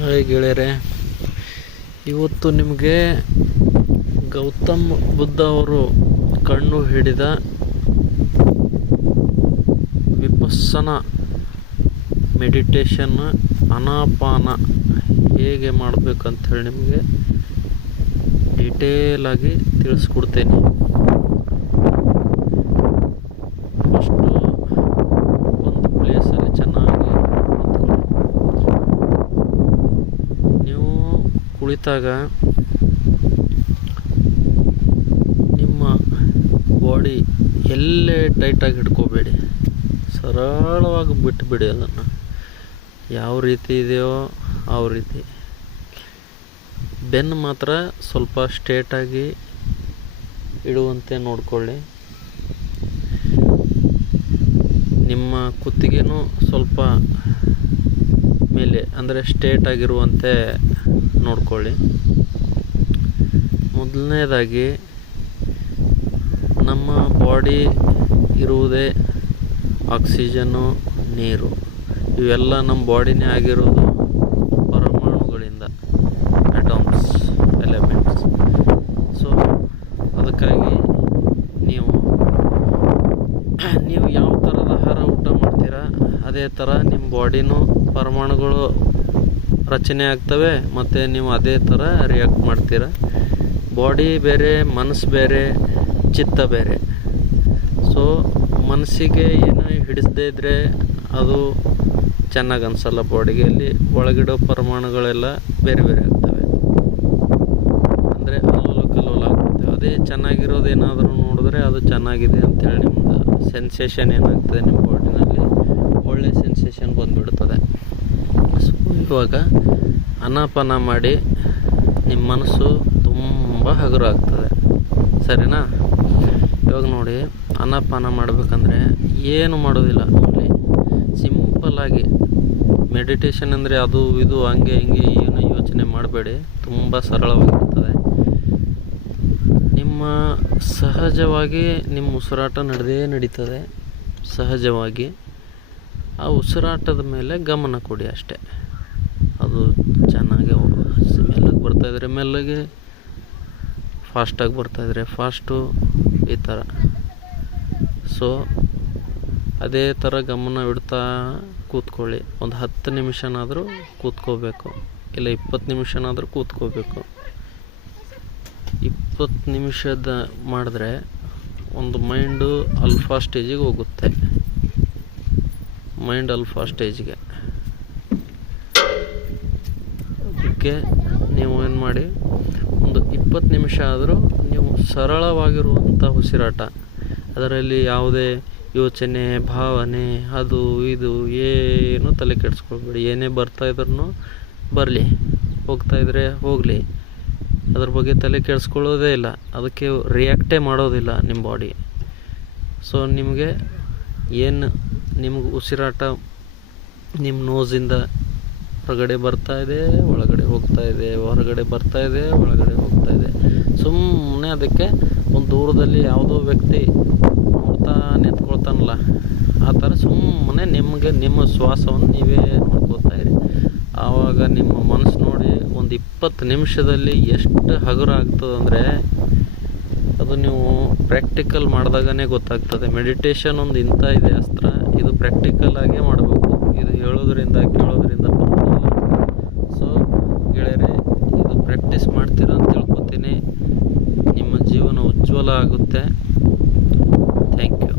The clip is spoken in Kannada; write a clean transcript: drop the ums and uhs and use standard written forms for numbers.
ಹಾಯ್ ಗೆಳೆಯರೆ, ಇವತ್ತು ನಿಮಗೆ ಗೌತಮ್ ಬುದ್ಧ ಅವರು ಕಣ್ಣು ಹಿಡಿದ ವಿಪಸ್ಸನ ಮೆಡಿಟೇಷನ್ ಆನಾಪಾನ ಹೇಗೆ ಮಾಡಬೇಕಂಥೇಳಿ ನಿಮಗೆ ಡೀಟೇಲಾಗಿ ತಿಳಿಸ್ಕೊಡ್ತೇನೆ. ಫಸ್ಟು ಒಂದು ಪ್ಲೇಸಲ್ಲಿ ಚೆನ್ನಾಗಿ ನೀವು ಕುಳಿತಾಗ ನಿಮ್ಮ ಬಾಡಿ ಎಲ್ಲೇ ಟೈಟಾಗಿ ಹಿಡ್ಕೋಬೇಡಿ, ಸರಳವಾಗಿ ಬಿಟ್ಟುಬಿಡಿ. ಅದನ್ನು ಯಾವ ರೀತಿ ಇದೆಯೋ ಆ ರೀತಿ. ಬೆನ್ನು ಮಾತ್ರ ಸ್ವಲ್ಪ ಸ್ಟ್ರೇಟಾಗಿ ಇಡುವಂತೆ ನೋಡಿಕೊಳ್ಳಿ. ನಿಮ್ಮ ಕುತ್ತಿಗೆನೂ ಸ್ವಲ್ಪ ಮೇಲೆ ಅಂದರೆ ಸ್ಟ್ರೇಟಾಗಿರುವಂತೆ ನೋಡಿಕೊಳ್ಳಿ. ಮೊದಲನೇದಾಗಿ ನಮ್ಮ ಬಾಡಿ ಇರುವುದೇ ಆಕ್ಸಿಜನ್ನು, ನೀರು, ಇವೆಲ್ಲ ನಮ್ಮ ಬಾಡಿನೇ ಆಗಿರೋದು ಪರಮಾಣುಗಳಿಂದ, ಅಟಾಮ್ಸ್, ಎಲಿಮೆಂಟ್ಸ್. ಸೊ ಅದಕ್ಕಾಗಿ ನೀವು ಯಾವ ಥರದ ಆಹಾರ ಊಟ ಮಾಡ್ತೀರಾ ಅದೇ ಥರ ನಿಮ್ಮ ಬಾಡಿನೂ ಪರಮಾಣುಗಳು ರಚನೆ ಆಗ್ತವೆ ಮತ್ತು ನೀವು ಅದೇ ಥರ ರಿಯಾಕ್ಟ್ ಮಾಡ್ತೀರ. ಬಾಡಿ ಬೇರೆ, ಮನಸ್ಸು ಬೇರೆ, ಚಿತ್ತ ಬೇರೆ. ಸೊ ಮನಸ್ಸಿಗೆ ಏನೋ ಹಿಡಿಸದೇ ಇದ್ದರೆ ಅದು ಚೆನ್ನಾಗಿ ಅನಿಸಲ್ಲ. ಬಾಡಿಗೆ ಅಲ್ಲಿ ಒಳಗಿಡೋ ಪರಮಾಣುಗಳೆಲ್ಲ ಬೇರೆ ಬೇರೆ ಆಗ್ತವೆ, ಅಂದರೆ ಅಲ್ಲೋಲ ಕಲ್ಲೋಲ ಆಗ್ತವೆ. ಅದೇ ಚೆನ್ನಾಗಿರೋದು ಏನಾದರೂ ನೋಡಿದ್ರೆ ಅದು ಚೆನ್ನಾಗಿದೆ ಅಂಥೇಳಿ ನಿಮ್ಮದು ಸೆನ್ಸೇಷನ್ ಏನಾಗ್ತದೆ, ನಿಮ್ಮ ಬಾಡಿನಲ್ಲಿ ಒಳ್ಳೆ ಸೆನ್ಸೇಷನ್ ಬಂದುಬಿಡ್ತದೆ. ಸೊ ಇವಾಗ ಆನಾಪಾನ ಮಾಡಿ ನಿಮ್ಮ ಮನಸ್ಸು ತುಂಬ ಹಗುರ ಆಗ್ತದೆ, ಸರಿನಾ? ಇವಾಗ ನೋಡಿ, ಆನಾಪಾನ ಮಾಡಬೇಕಂದ್ರೆ ಏನು ಮಾಡೋದಿಲ್ಲ, ಓನ್ಲಿ ಸಿಂಪಲ್ಲಾಗಿ ಮೆಡಿಟೇಷನ್ ಅಂದರೆ ಅದು ಇದು ಹಂಗೆ ಹಿಂಗೆ ಏನು ಯೋಚನೆ ಮಾಡಬೇಡಿ, ತುಂಬ ಸರಳವಾಗಿರ್ತದೆ. ನಿಮ್ಮ ಸಹಜವಾಗಿ ನಿಮ್ಮ ಉಸಿರಾಟ ನಡೀತದೆ. ಸಹಜವಾಗಿ ಆ ಉಸಿರಾಟದ ಮೇಲೆ ಗಮನ ಕೊಡಿ ಅಷ್ಟೇ. ಅದು ಚೆನ್ನಾಗಿ ಮೆಲ್ಲಗೆ ಬರ್ತಾಯಿದ್ರೆ ಮೆಲ್ಲಗೆ, ಫಾಸ್ಟಾಗಿ ಬರ್ತಾಯಿದ್ರೆ ಫಾಸ್ಟು, ಈ ಥರ. ಸೊ ಅದೇ ಥರ ಗಮನ ಇಡ್ತಾ ಕೂತ್ಕೊಳ್ಳಿ. ಒಂದು 10 ನಿಮಿಷನಾದರೂ ಕೂತ್ಕೋಬೇಕು, ಇಲ್ಲ 20 ನಿಮಿಷನಾದರೂ ಕೂತ್ಕೋಬೇಕು. 20 ನಿಮಿಷದ ಮಾಡಿದ್ರೆ ಒಂದು ಮೈಂಡು ಅಲ್ಫಾ ಸ್ಟೇಜಿಗೆ ಹೋಗುತ್ತೆ. ಮೈಂಡ್ ಅಲ್ಫಾ ಸ್ಟೇಜ್ಗೆ. ಅದಕ್ಕೆ ನೀವು ಏನು ಮಾಡಿ, ಒಂದು 20 ನಿಮಿಷ ಆದರೂ ನೀವು ಸರಳವಾಗಿರುವಂಥ ಉಸಿರಾಟ, ಅದರಲ್ಲಿ ಯಾವುದೇ ಯೋಚನೆ, ಭಾವನೆ, ಅದು ಇದು ಏನು ತಲೆ ಕೆಡಿಸ್ಕೊಳ್ಬೇಡಿ. ಏನೇ ಬರ್ತಾಯಿದ್ರೂ ಬರಲಿ, ಹೋಗ್ತಾಯಿದ್ರೆ ಹೋಗಲಿ, ಅದ್ರ ಬಗ್ಗೆ ತಲೆ ಕೆಡಿಸ್ಕೊಳ್ಳೋದೇ ಇಲ್ಲ, ಅದಕ್ಕೆ ರಿಯಾಕ್ಟೇ ಮಾಡೋದಿಲ್ಲ ನಿಮ್ಮ ಬಾಡಿ. ಸೊ ನಿಮಗೆ ಉಸಿರಾಟ ನಿಮ್ಮ ನೋಸಿಂದ ಹೊರಗಡೆ ಬರ್ತಾಯಿದೆ, ಒಳಗಡೆ ಹೋಗ್ತಾಯಿದೆ, ಹೊರಗಡೆ ಬರ್ತಾಯಿದೆ, ಒಳಗಡೆ ಹೋಗ್ತಾಯಿದೆ. ಸುಮ್ಮನೆ ಅದಕ್ಕೆ ಒಂದು ದೂರದಲ್ಲಿ ಯಾವುದೋ ವ್ಯಕ್ತಿ ನೋಡ್ತಾ ನಿಂತ್ಕೊಳ್ತಾನಲ್ಲ, ಆ ಥರ ಸುಮ್ಮನೆ ನಿಮ್ಮ ಶ್ವಾಸವನ್ನು ನೀವೇ ನೋಡ್ಕೋತಾ ಇರಿ. ಆವಾಗ ನಿಮ್ಮ ಮನಸ್ಸು ನೋಡಿ ಒಂದು 20 ನಿಮಿಷದಲ್ಲಿ ಎಷ್ಟು ಹಗುರ ಆಗ್ತದಂದರೆ ಅದು ನೀವು ಪ್ರಾಕ್ಟಿಕಲ್ ಮಾಡಿದಾಗನೇ ಗೊತ್ತಾಗ್ತದೆ. ಮೆಡಿಟೇಷನ್ ಒಂದು ಇಂಥ ಇದೆ ಅಸ್ತ್ರ, ಇದು ಪ್ರಾಕ್ಟಿಕಲ್ ಆಗೇ ಮಾಡಬೇಕು. ಇದು ಹೇಳೋದ್ರಿಂದ ಕೇಳೋದ್ರಿಂದ ಬರೋದಿಲ್ಲ. ಸೊ ಗೆಳೆಯರೆ, ಇದು ಪ್ರಾಕ್ಟೀಸ್ ಮಾಡ್ತೀರಾ ಅಂತ ತಿಳ್ಕೊತೀನಿ. ನಿಮ್ಮ ಜೀವನ ಉಜ್ವಲ ಆಗುತ್ತೆ. Thank you.